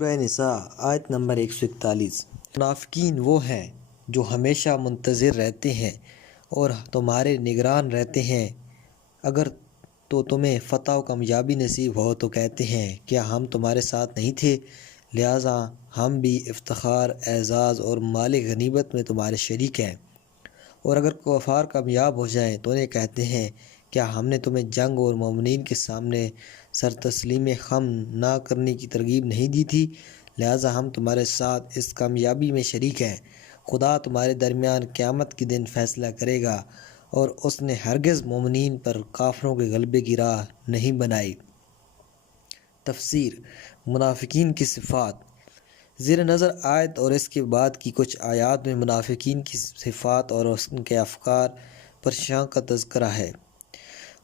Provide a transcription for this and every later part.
سورہ نساء آیت نمبر 141۔ منافقین وہ ہیں جو ہمیشہ منتظر رہتے ہیں اور تمہارے نگران رہتے ہیں، اگر تو تمہیں فتح و کامیابی نصیب ہو تو کہتے ہیں کیا ہم تمہارے ساتھ نہیں تھے، لہٰذا ہم بھی افتخار، اعزاز اور مال غنیمت میں تمہارے شریک ہیں۔ اور اگر کفار کامیاب ہو جائیں تو انہیں کہتے ہیں کیا ہم نے تمہیں جنگ اور مومنین کے سامنے سر تسلیم خم نہ کرنے کی ترغیب نہیں دی تھی، لہٰذا ہم تمہارے ساتھ اس کامیابی میں شریک ہیں۔ خدا تمہارے درمیان قیامت کے دن فیصلہ کرے گا اور اس نے ہرگز مومنین پر کافروں کے غلبے کی راہ نہیں بنائی۔ تفسیر منافقین کی صفات۔ زیر نظر آیت اور اس کے بعد کی کچھ آیات میں منافقین کی صفات اور ان کے افکار پر شان کا تذکرہ ہے۔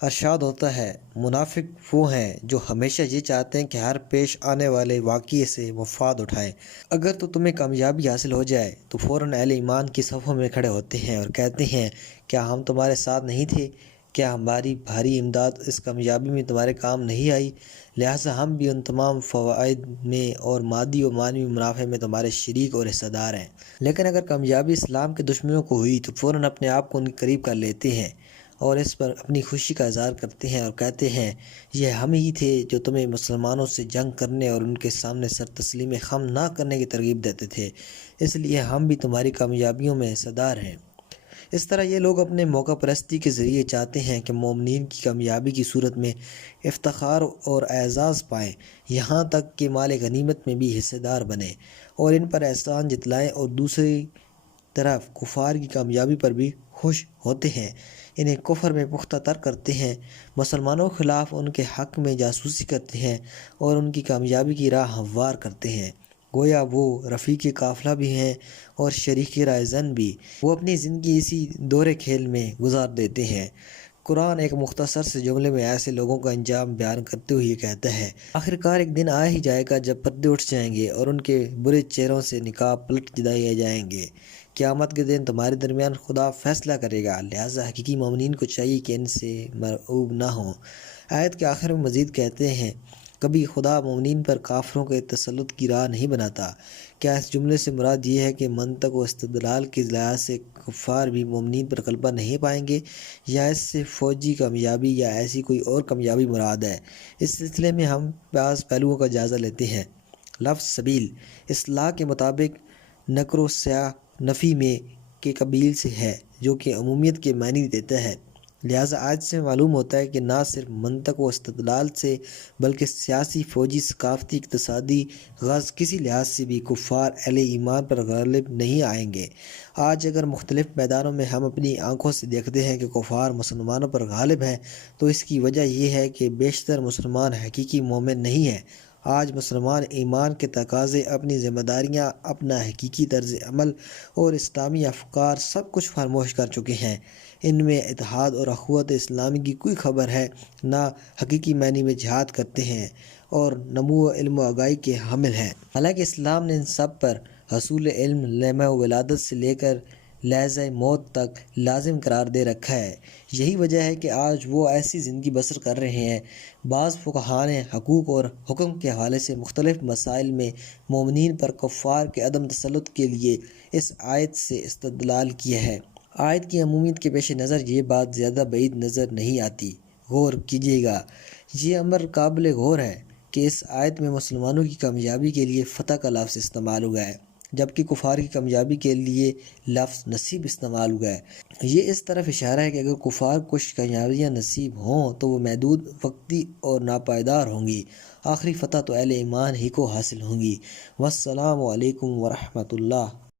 ارشاد ہوتا ہے، منافق وہ ہیں جو ہمیشہ یہ چاہتے ہیں کہ ہر پیش آنے والے واقعے سے مفاد اٹھائیں۔ اگر تو تمہیں کامیابی حاصل ہو جائے تو فوراً اہل ایمان کی صفوں میں کھڑے ہوتے ہیں اور کہتے ہیں کیا ہم تمہارے ساتھ نہیں تھے، کیا ہماری بھاری امداد اس کامیابی میں تمہارے کام نہیں آئی، لہٰذا ہم بھی ان تمام فوائد میں اور مادی و معنوی منافع میں تمہارے شریک اور حصہ دار ہیں۔ لیکن اگر کامیابی اسلام کے دشمنوں کو ہوئی تو فوراً اپنے آپ کو ان کے قریب کر لیتے ہیں اور اس پر اپنی خوشی کا اظہار کرتے ہیں اور کہتے ہیں یہ ہم ہی تھے جو تمہیں مسلمانوں سے جنگ کرنے اور ان کے سامنے سر تسلیم خم نہ کرنے کی ترغیب دیتے تھے، اس لیے ہم بھی تمہاری کامیابیوں میں حصہ دار ہیں۔ اس طرح یہ لوگ اپنے موقع پرستی کے ذریعے چاہتے ہیں کہ مومنین کی کامیابی کی صورت میں افتخار اور اعزاز پائیں، یہاں تک کہ مال غنیمت میں بھی حصہ دار بنیں اور ان پر احسان جتلائیں، اور دوسری طرف کفار کی کامیابی پر بھی خوش ہوتے ہیں، انہیں کفر میں پختہ تر کرتے ہیں، مسلمانوں کے خلاف ان کے حق میں جاسوسی کرتے ہیں اور ان کی کامیابی کی راہ ہموار کرتے ہیں، گویا وہ رفیق قافلہ بھی ہیں اور شریک رائے زن بھی۔ وہ اپنی زندگی اسی دور کھیل میں گزار دیتے ہیں۔ قرآن ایک مختصر سے جملے میں ایسے لوگوں کا انجام بیان کرتے ہوئے کہتا ہے، آخرکار ایک دن آ ہی جائے گا جب پردے اٹھ جائیں گے اور ان کے برے چہروں سے نقاب پلٹ دیے جائیں گے۔ قیامت کے دن تمہارے درمیان خدا فیصلہ کرے گا، لہٰذا حقیقی مومنین کو چاہیے کہ ان سے مرعوب نہ ہوں۔ آیت کے آخر میں مزید کہتے ہیں، کبھی خدا مومنین پر کافروں کے تسلط کی راہ نہیں بناتا۔ کیا اس جملے سے مراد یہ ہے کہ منطق و استدلال کے لحاظ سے کفار بھی مومنین پر غلبہ نہیں پائیں گے، یا اس سے فوجی کامیابی یا ایسی کوئی اور کامیابی مراد ہے؟ اس سلسلے میں ہم بعض پہلوؤں کا جائزہ لیتے ہیں۔ لفظ سبیل اصطلاح کے مطابق نکر و سیاہ نفی میں کے قبیل سے ہے، جو کہ عمومیت کے معنی دیتا ہے، لہٰذا آج سے معلوم ہوتا ہے کہ نہ صرف منطق و استدلال سے بلکہ سیاسی، فوجی، ثقافتی، اقتصادی غرض کسی لحاظ سے بھی کفار اہل ایمان پر غالب نہیں آئیں گے۔ آج اگر مختلف میدانوں میں ہم اپنی آنکھوں سے دیکھتے ہیں کہ کفار مسلمانوں پر غالب ہیں تو اس کی وجہ یہ ہے کہ بیشتر مسلمان حقیقی مومن نہیں ہیں۔ آج مسلمان ایمان کے تقاضے، اپنی ذمہ داریاں، اپنا حقیقی طرز عمل اور اسلامی افکار سب کچھ فراموش کر چکے ہیں۔ ان میں اتحاد اور اخوت اسلامی کی کوئی خبر ہے، نہ حقیقی معنی میں جہاد کرتے ہیں اور نمو علم و آگاہی کے حامل ہیں۔ حالانکہ اسلام نے ان سب پر حصول علم لمحہ ولادت سے لے کر لحظہ موت تک لازم قرار دے رکھا ہے۔ یہی وجہ ہے کہ آج وہ ایسی زندگی بسر کر رہے ہیں۔ بعض فقہاء نے حقوق اور حکم کے حوالے سے مختلف مسائل میں مومنین پر کفار کے عدم تسلط کے لیے اس آیت سے استدلال کیا ہے۔ آیت کی عمومیت کے پیش نظر یہ بات زیادہ بعید نظر نہیں آتی۔ غور کیجیے گا، یہ امر قابل غور ہے کہ اس آیت میں مسلمانوں کی کامیابی کے لیے فتح کا لفظ استعمال ہوا ہے، جبکہ کفار کی کامیابی کے لیے لفظ نصیب استعمال ہوا ہے۔ یہ اس طرف اشارہ ہے کہ اگر کفار کو کچھ کامیابیاں نصیب ہوں تو وہ محدود، وقتی اور ناپائیدار ہوں گی، آخری فتح تو اہل ایمان ہی کو حاصل ہوں گی۔ والسلام علیکم ورحمۃ اللہ۔